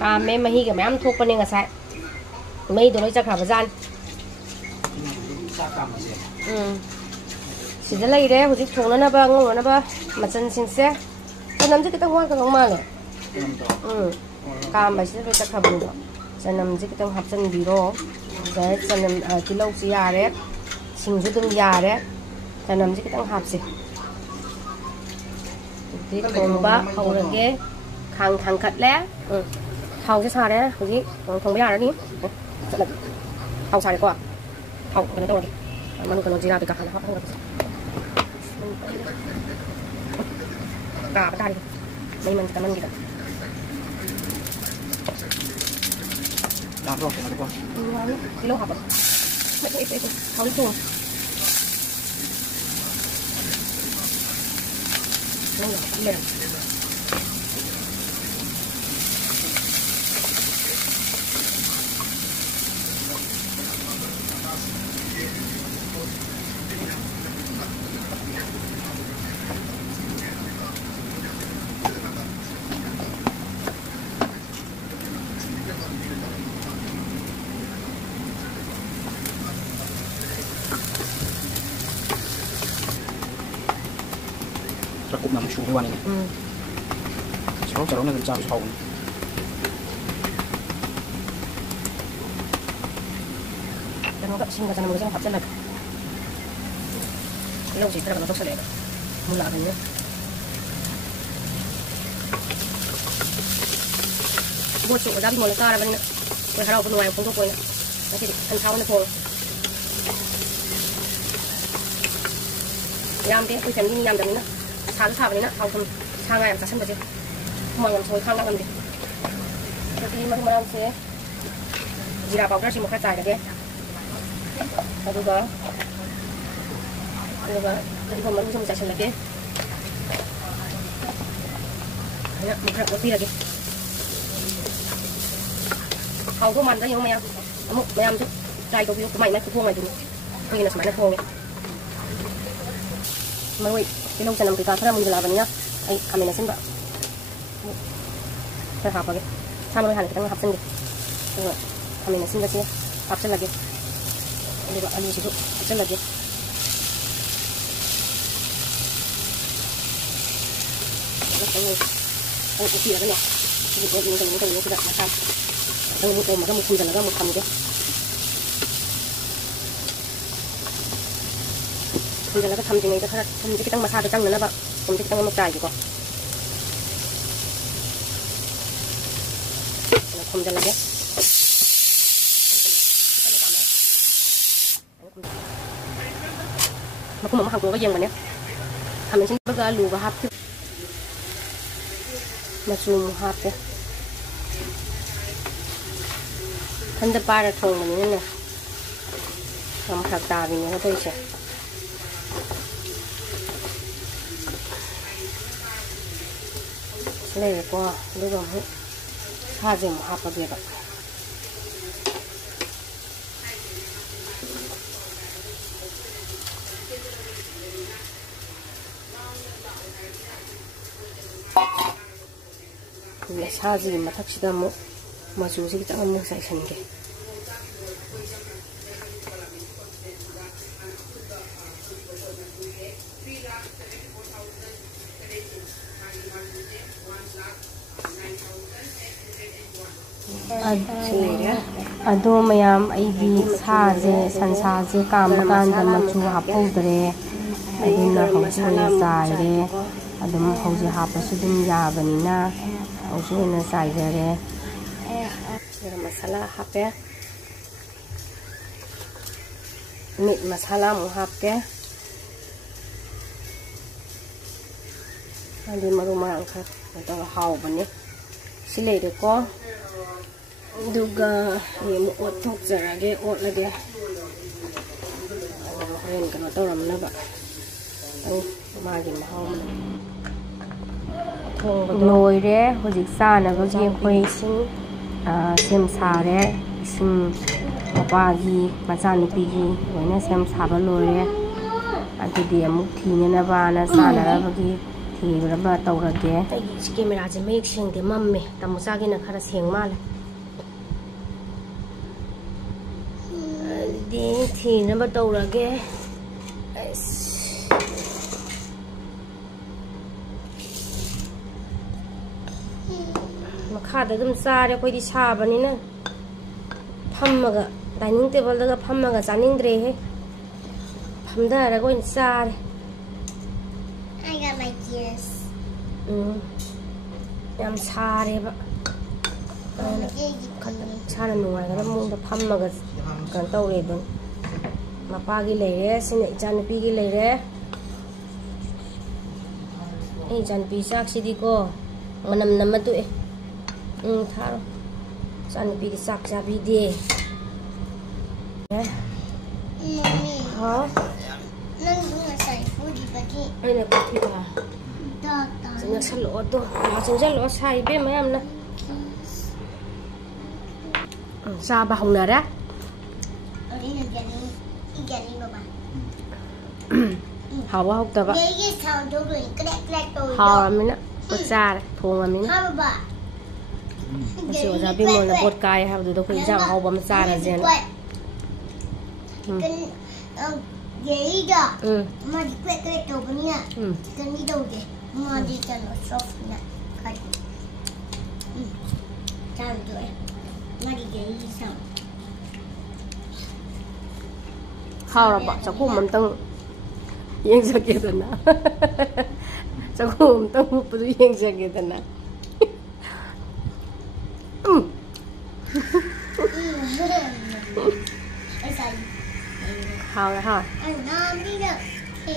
ꯀꯥꯝꯃꯦ ꯃꯍꯤꯒ ꯃꯌꯥꯝ ꯊꯣꯛꯄꯅꯦ ꯉꯁꯥꯏ ꯃꯍꯤꯗꯣ ꯂꯣꯏ ꯆꯠꯈ꯭ꯔꯕꯖꯥꯠꯅꯤ ꯁꯤꯗ ꯂꯩꯔꯦ ꯍꯧꯖꯤꯛ ꯊꯣꯡꯅꯅꯕ ꯉꯧꯅꯅꯕ ꯃꯆꯜꯁꯤꯡꯁꯦ ꯆꯅꯝꯁꯦ ꯈꯤꯇꯪ ꯋꯥꯠꯀꯗꯧ ꯃꯥꯜꯂꯦ ꯀꯥꯝꯕꯁꯤꯗ ꯂꯣꯏ ꯆꯠꯈ꯭ꯔꯕꯅꯤꯗꯣ ꯆꯅꯝꯁꯦ ꯈꯤꯇꯪ ꯍꯥꯞꯆꯤꯟꯕꯤꯔꯣ ꯑꯗ ꯆꯅꯝ ꯇꯤꯜꯍꯧꯁꯤ ꯌꯥꯔꯦ ꯁꯤꯡꯁꯨ ꯑꯗꯨꯝ ꯌꯥꯔꯦ ꯆꯅꯝꯁꯦ ꯈꯤꯇꯪ ꯍꯥꯞꯁꯦ ꯍꯧꯖꯤꯛ ꯊꯣꯡꯕ ꯍꯧꯔꯒꯦ ꯈꯥꯡ ꯊꯥꯡꯀꯠꯂꯦ ꯊꯥꯎꯁꯦ ꯁꯥꯔꯦ ꯍꯧꯖꯤꯛ ꯊꯣꯡꯕ ꯌꯥꯔꯅꯤ ꯆꯠꯂꯒꯦ ꯊꯥꯎ ꯁꯥꯔꯦꯀꯣ ꯊꯥꯎ ꯀꯩꯅꯣ ꯇꯧꯔꯒꯦ ꯀꯩꯅꯣ ꯖꯤꯔꯥ ꯀꯩꯀꯥ ꯍꯥꯟꯅ ꯍꯥꯞꯍꯟꯈ꯭ꯔꯒꯦ ꯀꯥꯕ ꯇꯥꯔꯦ ꯃꯩ ꯃꯟ ꯀꯃꯟꯒꯤꯗ ꯇꯤꯜꯍꯧ ꯍꯥꯞꯄ ꯊꯥꯎꯁꯦ ꯊꯣꯡ cục nằm xuống qua này sáu chảo nó làm sao nó gấp xin vào cho nó mới hấp chân này cái lâu chỉ tức là nó tốt sẽ đẹp mua lại rồi nhé mua chủ ra đi mua ra bên này hai đầu bên ngoài không có quên nó chỉ ăn sau nó thôi yam đi tôi xem đi yam rồi nữa sáng thảo này nữa thảo không sang ngày làm sao xem được chứ mọi người thôi khang làm đi thì mà làm thế gì là bảo ra chỉ một cái tài được đấy rồi đó thì còn mình dùng giải chân là cái một cái một tí là cái hầu của mình đó nhưng mà em một em chứ trai tôi của mày nó cũng thua mày tụi mình là nó thua mà ơi cái lông chân nằm cái cá mình là vậy nhá ai mình là xin bạn phải học vào cái sao mà hẳn cái học sinh đi rồi mình là xin ra chứ học sinh là cái đây bạn ăn sử dụng học sinh là cái nó có người cái gì là cái này những cái là sao đây một cái mà cái một phần là cái một phần cái bây giờ nóทำยังไงก็ถ้าทำจะต้องมาทาไปตั้งนั้นแล้วแบบผมจะต้องมาจ่ายอยู่ก่อนผมจะอะไรเนี่ยมาคุมมาหักตัวก็ยังวันเนี้ยทำเป็นชิ้นก็ลูก็ฮับมาซูมฮับเนี่ยท่านจะปาระทงแบบนี้เนี่ยทำผักตาแบบนี้ก็ได้ใช่เลยก็ดูแบบนี้ถ้าจะมาหาประเดี๋ยวเนี่ยชาจีมาทักชิดามุมาจูสิจะเอามุใส่ฉันเกअदो मयाम अईदी साजे संसाजे कामकांदा मचू हापोदरे अदुना हौजोना साइरे अदुम हौजे हापसु दुम याबनिना हौजोना साइजरे गरम मसाला हापे meet मसाला मु हापके अदि मरु मरang खा तो हावबनी सिलेदको दुगा ये ओट थोक जरागे ओट लगे होरेन कनो तौरमनबा मागी महाव लोइरे हुजिक सानबगी अखोय सेम सारे इसिं मपागी मचानुपीगी लोइना सेम साबा लोइरे अदुदि अमुक थीननबाना सानरबगी ꯊꯤꯔꯕ ꯇꯧꯔꯒꯦ ꯑꯩꯒꯤ ꯀꯦꯃꯦꯔꯥꯁꯦ ꯃꯌꯦꯛ ꯁꯦꯡꯗꯦ ꯃꯝꯃꯦ ꯇꯥꯃꯣꯆꯥꯒꯤꯅ ꯈꯔ ꯁꯦꯡ ꯃꯥꯜꯂꯦ ꯑꯗꯨꯗꯤ ꯊꯤꯅꯕ ꯇꯧꯔꯒꯦ ꯃꯈꯥꯗ ꯑꯗꯨꯝ ꯆꯥꯔꯦ ꯑꯩꯈꯣꯏꯗꯤ ꯁꯥꯕꯅꯤꯅ ꯐꯝꯃꯒ ꯗꯥꯏꯅꯤꯡ ꯇꯦꯕꯜꯗꯒ ꯐꯝꯃꯒ ꯆꯥꯅꯤꯡꯗ꯭ꯔꯦꯍꯦ ꯐꯝꯊꯔꯒ ꯑꯣꯏꯅ ꯆꯥꯔꯦ I got my gears. ꯌꯥꯝ ꯁꯥꯔꯦꯕ ꯏꯁꯥꯅ ꯅꯨꯡꯉꯥꯏꯒꯗꯕ ꯃꯑꯣꯡꯗ ꯐꯝꯃꯒ ꯀꯩꯅꯣ ꯇꯧꯔꯦ ꯑꯗꯨꯝ ꯃꯄꯥꯒꯤ ꯂꯩꯔꯦ ꯁꯤꯅ ꯏꯆꯥꯅꯨꯄꯤꯒꯤ ꯂꯩꯔꯦ ꯑꯩ ꯏꯆꯥꯅꯨꯄꯤ ꯆꯥꯛꯁꯤꯗꯤꯀꯣ ꯃꯅꯝ ꯅꯝꯃ ꯇꯣꯛꯑꯦ ꯊꯥꯔꯣ ꯏꯆꯥꯅꯨꯄꯤꯗꯤ ꯆꯥꯛ ꯆꯥꯕꯤꯗꯦ Mommy, ꯍꯥꯎ nang ngasay food pati ꯑꯩꯅ ꯀꯣꯐꯤꯗ data. ꯆꯪꯁꯜꯂꯛꯑꯣ ꯇꯣ ꯆꯪꯁꯜꯂꯛꯑꯣ ꯁꯥꯏ ꯏꯕꯦꯝꯃ ꯌꯥꯝꯅ ꯆꯥꯕ ꯍꯧꯅꯔꯦ Ini gani baba. ꯍꯥꯎꯕ ꯍꯥꯎꯇꯕ Ye sound do crack crack to. ꯍꯥꯎꯔꯃꯤꯅ ꯆꯥꯔꯦ ꯊꯣꯡꯉꯃꯤꯅ Ha baba. ꯉꯁꯤ ꯑꯣꯖꯥ ꯕꯤꯃꯣꯜꯅ ꯚꯣꯠ ꯀꯥꯏ ꯍꯥꯏꯕꯗꯨꯗ ꯑꯩꯈꯣꯏ ꯏꯟꯖꯥꯡ ꯑꯍꯥꯎꯕ ꯑꯃ ꯆꯥꯔꯁꯦꯅ Ye da. Ma di crack crack to bania. Gani do de. Ma di chano soft na. Kai. Sound do. Ma di ye sound. ꯍꯥꯎꯔꯕ ꯆꯥꯛꯈꯨꯝ ꯑꯝꯇꯪ ꯌꯦꯡꯖꯒꯦꯗꯅ ꯆꯥꯛꯈꯨꯝ ꯑꯝꯇꯪ ꯍꯨꯞꯄꯗꯨ ꯌꯦꯡꯖꯒꯦꯗꯅ ꯍꯥꯎꯔꯦ ꯍꯥꯎꯔꯦ Anh nói đi được thì